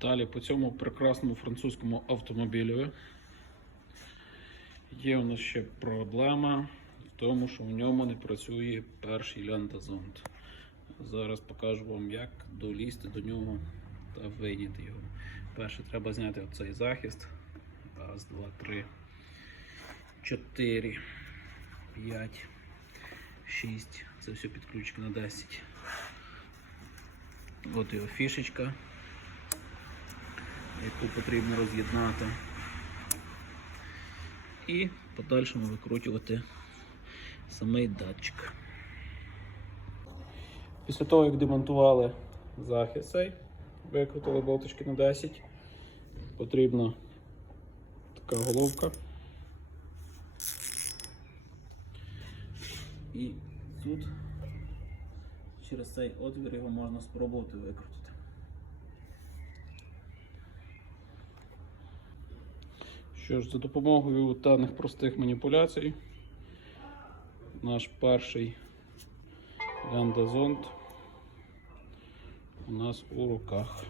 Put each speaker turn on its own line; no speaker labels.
Далі по цьому прекрасному французькому автомобілю є у нас ще проблема в тому, що в ньому не працює перший лянтазонт. Зараз покажу вам, як долізти до нього та вийняти його. Перше треба зняти оцей захист. Раз, два, три, чотири, п'ять, шість. Це все під на 10. От його фішечка, яку потрібно роз'єднати. І в подальшому викручувати самий датчик. Після того, як демонтували захист цей, викрутили болточки на 10, потрібна така головка. І тут через цей отвір його можна спробувати викрутити. Що ж, за допомогою даних простих маніпуляцій наш перший ландазонт у нас у руках.